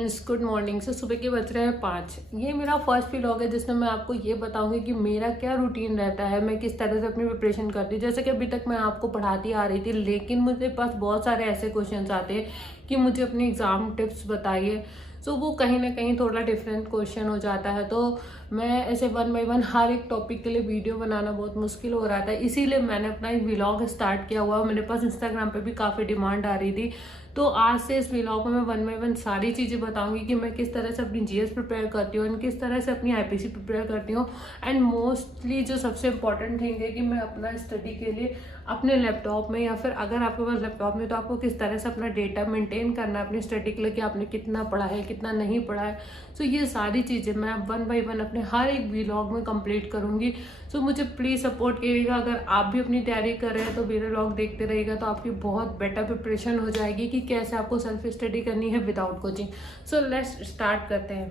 Friends, good morning. से सुबह के बज रहे हैं 5। ये मेरा फर्स्ट व्लॉग है जिसमें मैं आपको ये बताऊंगी कि मेरा क्या रूटीन रहता है, मैं किस तरह से अपनी प्रिपरेशन करती हूँ। जैसे कि अभी तक मैं आपको पढ़ाती आ रही थी, लेकिन मुझे पास बहुत सारे ऐसे क्वेश्चंस आते हैं कि मुझे अपनी एग्जाम टिप्स बताइए। सो वो कहीं ना कहीं थोड़ा डिफरेंट क्वेश्चन हो जाता है, तो मैं ऐसे 1 बाय 1 हर एक टॉपिक के लिए वीडियो बनाना बहुत मुश्किल हो रहा था। इसीलिए मैंने अपना एक व्लॉग स्टार्ट किया हुआ। मेरे पास इंस्टाग्राम पे भी काफ़ी डिमांड आ रही थी, तो आज से इस व्लॉग में मैं 1 बाय 1 सारी चीज़ें बताऊंगी कि मैं किस तरह से अपनी जीएस प्रिपेयर करती हूँ एंड किस तरह से अपनी आईपीसी प्रिपेयर करती हूँ। एंड मोस्टली जो सबसे इम्पोर्टेंट थिंग है कि मैं अपना स्टडी के लिए अपने लैपटॉप में, या फिर अगर आपके पास लैपटॉप में, तो आपको किस तरह से अपना डेटा मेंटेन करना है अपनी स्टडी के लिए, कि आपने कितना पढ़ा है कितना नहीं पढ़ा है। सो ये सारी चीज़ें मैं 1 बाय 1 अपने हर एक व्लॉग में कंप्लीट करूंगी। सो मुझे प्लीज़ सपोर्ट करिएगा। अगर आप भी अपनी तैयारी कर रहे हैं तो मेरे व्लॉग देखते रहिएगा, तो आपकी बहुत बेटर प्रिपरेशन हो जाएगी कि कैसे आपको सेल्फ स्टडी करनी है without coaching. So let's start करते हैं।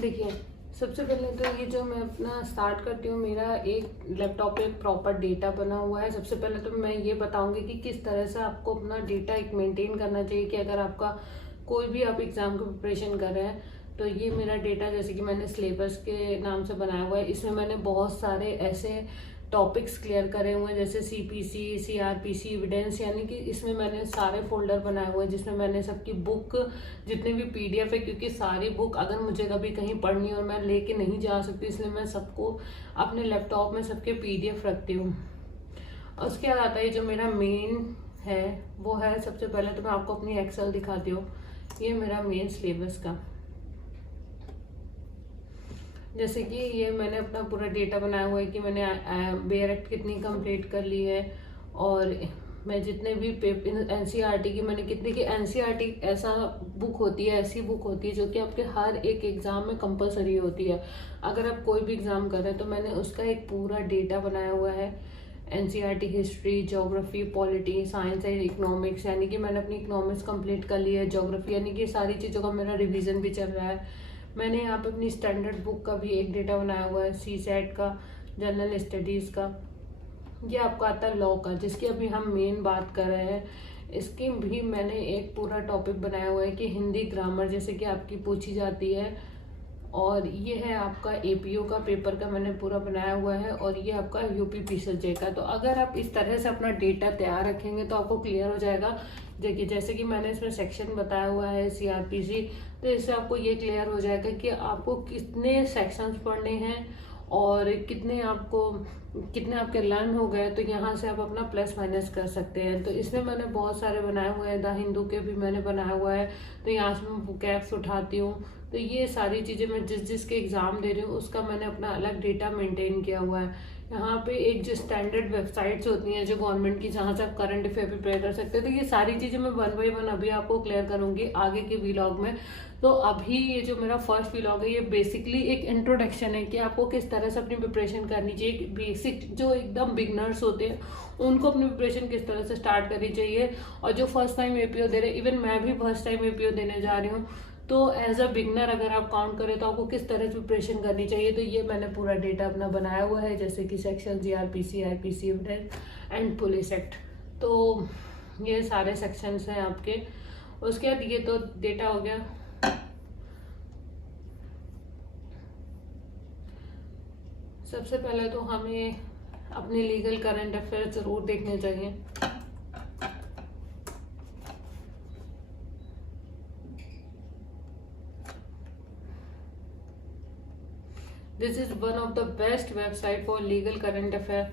देखिए, सबसे पहले तो ये जो मैं अपना स्टार्ट करती हूँ, मेरा एक लैपटॉप पे एक प्रॉपर डेटा बना हुआ है। सबसे पहले तो मैं ये बताऊंगी कि किस तरह से आपको अपना डेटा एक मेंटेन करना चाहिए, कि अगर आपका कोई भी आप एग्जाम की प्रिपरेशन कर रहे हैं तो ये मेरा डेटा, जैसे कि मैंने सिलेबस के नाम से बनाया हुआ है, इसमें मैंने बहुत सारे ऐसे टॉपिक्स क्लियर करे हुए हैं, जैसे सीपीसी, सीआरपीसी, एविडेंस, यानी कि इसमें मैंने सारे फोल्डर बनाए हुए हैं जिसमें मैंने सबकी बुक, जितने भी पीडीएफ है, क्योंकि सारी बुक अगर मुझे कभी कहीं पढ़नी हो और मैं लेके नहीं जा सकती, इसलिए मैं सबको अपने लैपटॉप में सबके पीडीएफ रखती हूँ। उसके बाद आता है जो मेरा मेन है, वो है, सबसे पहले तो मैं आपको अपनी एक्सेल दिखाती हूँ। ये मेरा मेन सिलेबस का, जैसे कि ये मैंने अपना पूरा डेटा बनाया हुआ है कि मैंने बेयर एक्ट कितनी कंप्लीट कर ली है, और मैं जितने भी एनसीईआरटी की मैंने कितनी की। एनसीईआरटी ऐसा बुक होती है, ऐसी बुक होती है जो कि आपके हर एक एग्जाम में कंपलसरी होती है। अगर आप कोई भी एग्जाम कर रहे हैं तो मैंने उसका एक पूरा डेटा बनाया हुआ है। NCERT history, geography, polity, science and economics, यानी कि मैंने अपनी इकोनॉमिक्स कंप्लीट कर ली है। ज्योग्राफी, यानी कि सारी चीज़ों का मेरा रिवीजन भी चल रहा है। मैंने यहाँ पे अपनी स्टैंडर्ड बुक का भी एक डेटा बनाया हुआ है, सीसेट का, जनरल स्टडीज़ का। ये आपका आता है लॉ का, जिसकी अभी हम मेन बात कर रहे हैं। इसकी भी मैंने एक पूरा टॉपिक बनाया हुआ है कि हिंदी ग्रामर जैसे कि आपकी पूछी जाती है। और ये है आपका एपीओ का पेपर का मैंने पूरा बनाया हुआ है, और ये आपका यूपी पीसीजे का। तो अगर आप इस तरह से अपना डेटा तैयार रखेंगे तो आपको क्लियर हो जाएगा। देखिए, जैसे कि मैंने इसमें सेक्शन बताया हुआ है सीआरपीसी, तो इससे आपको ये क्लियर हो जाएगा कि आपको कितने सेक्शंस पढ़ने हैं और कितने आपके लर्न हो गए, तो यहाँ से आप अपना प्लस माइनस कर सकते हैं। तो इसमें मैंने बहुत सारे बनाए हुए हैं, द हिंदू के भी मैंने बनाया हुआ है, तो यहाँ से मैं बुकैप्स उठाती हूँ। तो ये सारी चीज़ें मैं जिसके एग्ज़ाम दे रही हूँ उसका मैंने अपना अलग डेटा मेंटेन किया हुआ है। यहाँ पे एक जो स्टैंडर्ड वेबसाइट्स होती हैं जो गवर्नमेंट की, जहाँ से आप करंट अफेयर प्रिपेयर कर सकते हैं। तो ये सारी चीज़ें मैं 1 बाय 1 अभी आपको क्लियर करूँगी आगे के व्लॉग में। तो अभी ये जो मेरा फर्स्ट व्लॉग है, ये बेसिकली एक इंट्रोडक्शन है कि आपको किस तरह से अपनी प्रिपरेशन करनी चाहिए। बेसिक जो एकदम बिगनर्स होते हैं उनको अपनी प्रिपरेशन किस तरह से स्टार्ट करनी चाहिए, और जो फर्स्ट टाइम एपीओ दे रहे हैं, इवन मैं भी फर्स्ट टाइम एपीओ देने जा रही हूँ, तो एज अ बिगनर अगर आप काउंट करें तो आपको किस तरह से प्रिपरेशन करनी चाहिए। तो ये मैंने पूरा डेटा अपना बनाया हुआ है, जैसे कि section GRPC, IPC, and police act. तो ये सारे सेक्शंस हैं आपके। उसके बाद ये तो डेटा हो गया। सबसे पहले तो हमें अपने लीगल करंट अफेयर जरूर देखने चाहिए। This is one of the best website for legal current affair.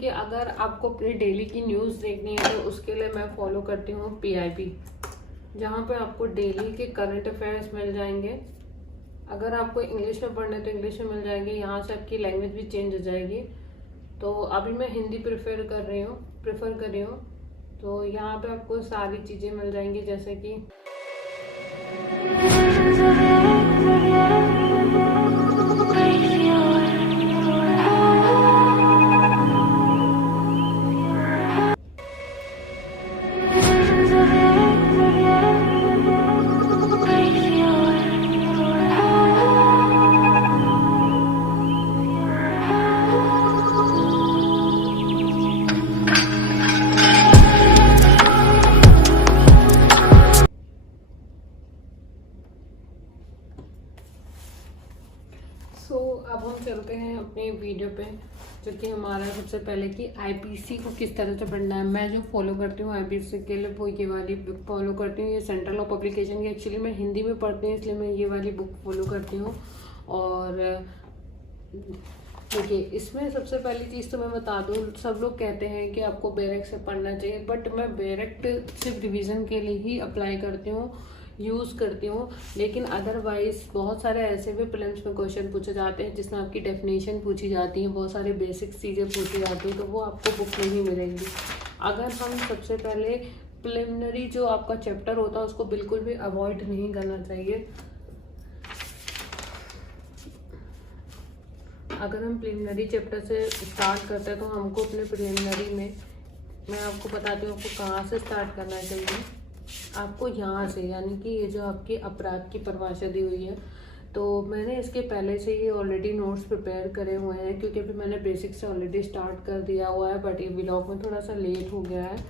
कि अगर आपको अपनी डेली की न्यूज़ देखनी है तो उसके लिए मैं फॉलो करती हूँ पीआईबी, जहाँ पे आपको डेली के करंट अफेयर्स मिल जाएंगे। अगर आपको इंग्लिश में पढ़ने तो इंग्लिश में मिल जाएंगे, यहाँ से आपकी लैंग्वेज भी चेंज हो जाएगी। तो अभी मैं हिंदी प्रेफर कर रही हूँ। तो यहाँ पे आपको सारी चीज़ें मिल जाएंगी, जैसे कि अब हम चलते हैं अपनी वीडियो पे, जो कि हमारा सबसे पहले कि आईपीसी को किस तरह से पढ़ना है। मैं जो फॉलो करती हूँ आईपीसी के लिए वो ये वाली बुक फॉलो करती हूँ। ये सेंट्रल लॉ पब्लिकेशन की, एक्चुअली मैं हिंदी में पढ़ती हूँ इसलिए मैं ये वाली बुक फॉलो करती हूँ। और देखिए, इसमें सबसे पहली चीज़ तो मैं बता दूँ, सब लोग कहते हैं कि आपको बैरक से पढ़ना चाहिए, बट मैं बैरक सिर्फ रिवीजन के लिए ही अप्लाई करती हूँ, यूज़ करती हूँ। लेकिन अदरवाइज बहुत सारे ऐसे भी प्रीलिम्स में क्वेश्चन पूछे जाते हैं जिसमें आपकी डेफिनेशन पूछी जाती है, बहुत सारे बेसिक चीज़ें पूछी जाती हैं, तो वो आपको बुक में ही मिलेंगी। अगर हम सबसे पहले प्रिलिमिनरी जो आपका चैप्टर होता है उसको बिल्कुल भी अवॉइड नहीं करना चाहिए। अगर हम प्रिलिमिनरी चैप्टर से स्टार्ट करते हैं तो हमको अपने प्रिलिमिनरी में, मैं आपको बताती हूँ आपको कहाँ से स्टार्ट करना चाहिए। आपको यहाँ से, यानी कि ये जो आपके अपराध की परिभाषा दी हुई है, तो मैंने इसके पहले से ही ऑलरेडी नोट्स प्रिपेयर करे हुए हैं, क्योंकि अभी मैंने बेसिक से ऑलरेडी स्टार्ट कर दिया हुआ है, बट ये व्लॉग में थोड़ा सा लेट हो गया है।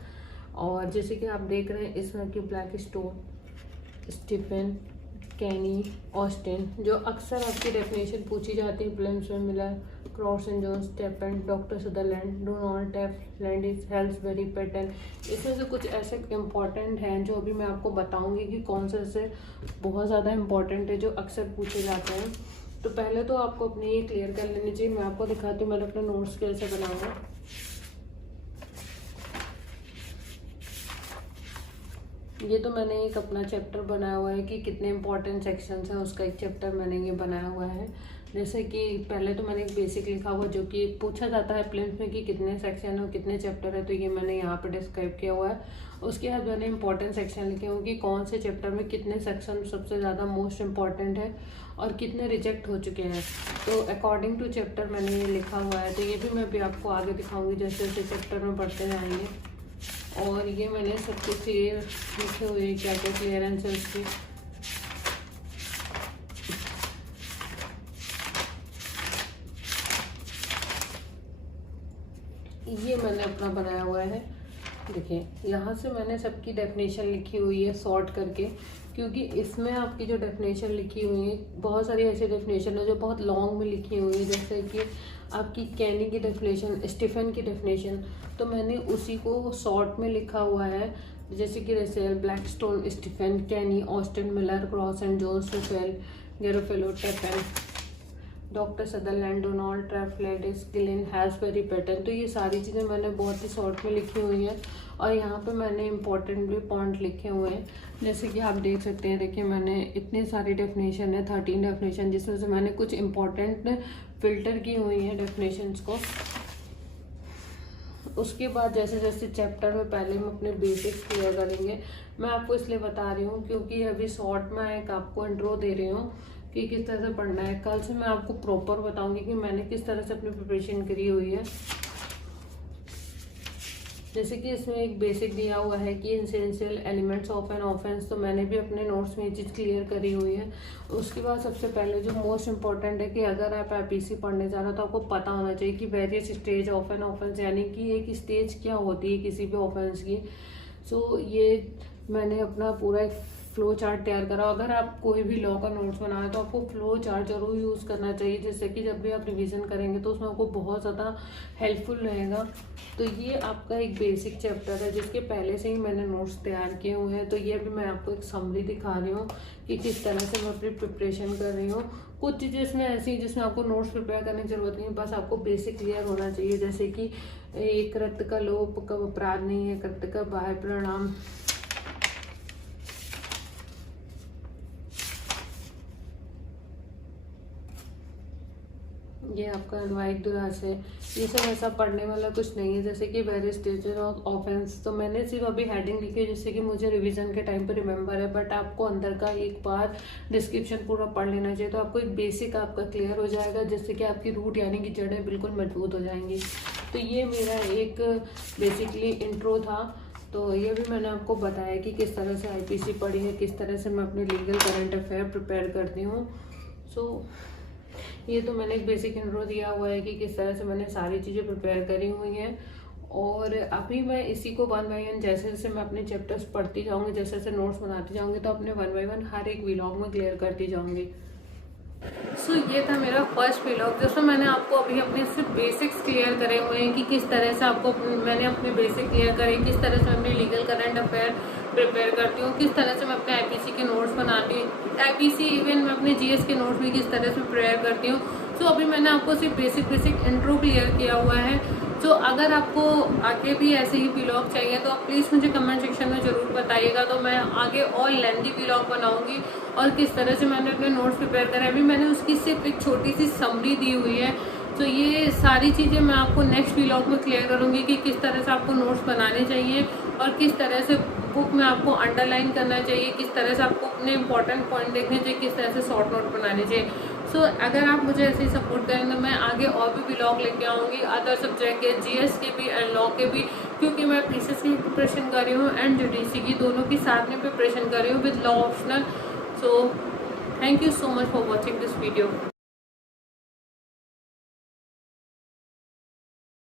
और जैसे कि आप देख रहे हैं इसमें कि Blackstone, Stephen, Kenny, Austin, जो अक्सर आपकी डेफिनेशन पूछी जाती है प्रीलिम्स में, Miller, Cross and Jones, Tappan, doctor Sutherland, Donald Tefland, Halsbury, Paton. इसमें से कुछ ऐसे इंपॉर्टेंट हैं जो अभी मैं आपको बताऊंगी कि कौन से ऐसे बहुत ज़्यादा इंपॉर्टेंट है जो अक्सर पूछे जाते हैं। तो पहले तो आपको अपने ये क्लियर कर लेनी चाहिए। मैं आपको दिखाती हूँ मैंने अपने नोट्स कैसे बनाया। ये तो मैंने एक अपना चैप्टर बनाया हुआ है कि कितने इंपॉर्टेंट सेक्शंस हैं, उसका एक चैप्टर मैंने ये बनाया हुआ है। जैसे कि पहले तो मैंने एक बेसिक लिखा हुआ जो कि पूछा जाता है प्रीलिम्स में कि कितने सेक्शन और कितने चैप्टर है, तो ये मैंने यहाँ पे डिस्क्राइब किया हुआ है। उसके बाद मैंने इंपॉर्टेंट सेक्शन लिखे हुए कि कौन से चैप्टर में कितने सेक्शन सबसे ज़्यादा मोस्ट इंपॉर्टेंट है और कितने रिजेक्ट हो चुके हैं। तो अकॉर्डिंग टू चैप्टर मैंने ये लिखा हुआ है, तो ये भी मैं भी आपको आगे दिखाऊँगी जैसे जैसे चैप्टर में पढ़ते जाएंगे। और ये मैंने सब कुछ क्लियर लिखे हुए हैं, क्या क्या क्लियर आंसर्स की। ये मैंने अपना बनाया हुआ है। देखिए, यहाँ से मैंने सबकी डेफिनेशन लिखी हुई है शॉर्ट करके, क्योंकि इसमें आपकी जो डेफिनेशन लिखी हुई है, बहुत सारी ऐसी डेफिनेशन है जो बहुत लॉन्ग में लिखी हुई है, जैसे कि आपकी कैनी की डेफिनेशन, स्टीफन की डेफिनेशन, तो मैंने उसी को शॉर्ट में लिखा हुआ है। जैसे कि Russell, Blackstone, Stephen, Kenny, Austin, Miller, Cross and Jones, Russell, Garofalo, Tappan, doctor Sutherland, Donald Trefledis, Gillin, Halsbury, Paton. तो ये सारी चीज़ें मैंने बहुत ही शॉर्ट में लिखी हुई हैं और यहाँ पे मैंने इंपॉर्टेंट भी पॉइंट लिखे हुए हैं। जैसे कि आप देख सकते हैं, देखिए मैंने इतनी सारी डेफिनेशन है, 13 डेफिनेशन, जिसमें से मैंने कुछ इंपॉर्टेंट फिल्टर की हुई हैं डेफिनेशंस को। उसके बाद जैसे जैसे चैप्टर में पहले हम अपने बेसिक्स क्लियर करेंगे। मैं आपको इसलिए बता रही हूँ क्योंकि अभी शॉर्ट में एक आपको इंट्रो दे रही हूँ कि किस तरह से पढ़ना है। कल से मैं आपको प्रॉपर बताऊंगी कि मैंने किस तरह से अपनी प्रिपरेशन करी हुई है। जैसे कि इसमें एक बेसिक दिया हुआ है कि essential elements of an offence, तो मैंने भी अपने नोट्स में ये चीज़ क्लियर करी हुई है। उसके बाद सबसे पहले जो मोस्ट इंपॉर्टेंट है कि अगर आप आईपीसी पढ़ने जा रहे हो तो आपको पता होना चाहिए कि various stage of an offence, यानी कि एक स्टेज क्या होती है किसी भी ऑफेंस की। सो ये मैंने अपना पूरा एक फ्लो चार्ट तैयार करा। अगर आप कोई भी लॉ का नोट्स बनाए तो आपको फ्लो चार्ट जरूर यूज़ करना चाहिए, जिससे कि जब भी आप रिवीजन करेंगे तो उसमें आपको बहुत ज़्यादा हेल्पफुल रहेगा। तो ये आपका एक बेसिक चैप्टर है जिसके पहले से ही मैंने नोट्स तैयार किए हुए हैं। तो ये भी मैं आपको एक समरी दिखा रही हूँ कि किस तरह से मैं अपनी प्रिपरेशन कर रही हूँ। कुछ चीज़ें इसमें ऐसी जिसमें आपको नोट्स प्रिपेयर करने की जरूरत नहीं है, बस आपको बेसिक क्लियर होना चाहिए। जैसे कि एक कृत्य का लोप कब अपराध नहीं है, कृत्य का बाह्य परिणाम, ये आपका अनवाइक दुरास है। ये सब ऐसा पढ़ने वाला कुछ नहीं है, जैसे कि वेरियस स्टेजेस ऑफ ऑफेंस। तो मैंने सिर्फ अभी हेडिंग लिखी है जिससे कि मुझे रिवीजन के टाइम पे रिमेंबर है, बट आपको अंदर का एक बार डिस्क्रिप्शन पूरा पढ़ लेना चाहिए, तो आपको एक बेसिक आपका क्लियर हो जाएगा, जिससे कि आपकी रूट यानी कि जड़ें बिल्कुल मजबूत हो जाएंगी। तो ये मेरा एक बेसिकली इंट्रो था। तो ये भी मैंने आपको बताया कि किस तरह से आईपीसी पढ़ी है, किस तरह से मैं अपने लीगल करंट अफेयर प्रिपेयर करती हूँ। सो ये तो मैंने एक बेसिक इंट्रो दिया हुआ है कि किस तरह से मैंने सारी चीज़ें प्रिपेयर करी हुई हैं। और अभी मैं इसी को 1 बाय 1 जैसे जैसे मैं अपने चैप्टर्स पढ़ती जाऊँगी, जैसे जैसे नोट्स बनाती जाऊँगी, तो अपने 1 बाय 1 हर एक व्लॉग में क्लियर करती जाऊँगी। सो ये था मेरा फर्स्ट व्लॉग, जिसमें मैंने आपको अभी अपने सिर्फ बेसिक्स क्लियर करे हुए हैं कि किस तरह से आपको मैंने अपने बेसिक क्लियर करे, किस तरह से मैं अपने लीगल करंट अफेयर प्रिपेयर करती हूँ, किस तरह से मैं अपने आईपीसी के नोट्स बनाती हूँ, आईपीसी इवन मैं अपने जीएस के नोट्स भी किस तरह से प्रिपेयर करती हूँ। सो अभी मैंने आपको सिर्फ बेसिक इंट्रो क्लियर किया हुआ है। तो अगर आपको आगे भी ऐसे ही व्लॉग चाहिए तो आप प्लीज़ मुझे कमेंट सेक्शन में ज़रूर बताइएगा, तो मैं आगे और लेंथी व्लॉग बनाऊंगी। और किस तरह से मैंने अपने नोट्स प्रिपेयर करे, अभी मैंने उसकी सिर्फ एक छोटी सी समरी दी हुई है। तो ये सारी चीज़ें मैं आपको नेक्स्ट व्लॉग में क्लियर करूँगी कि किस तरह से आपको नोट्स बनाने चाहिए और किस तरह से बुक में आपको अंडरलाइन करना चाहिए, किस तरह से आपको अपने इंपॉर्टेंट पॉइंट देखने चाहिए, किस तरह से शॉर्ट नोट बनाने चाहिए। सो अगर आप मुझे ऐसे ही सपोर्ट करें तो मैं आगे और भी व्लॉग लेके आऊँगी अदर सब्जेक्ट के, जीएस के भी एंड लॉ के भी, क्योंकि मैं पीसीएस की प्रिपरेशन कर रही हूँ एंड यूडीसी की, दोनों की साथ में प्रिपरेशन कर रही हूँ with law optional. So thank you so much for watching this video.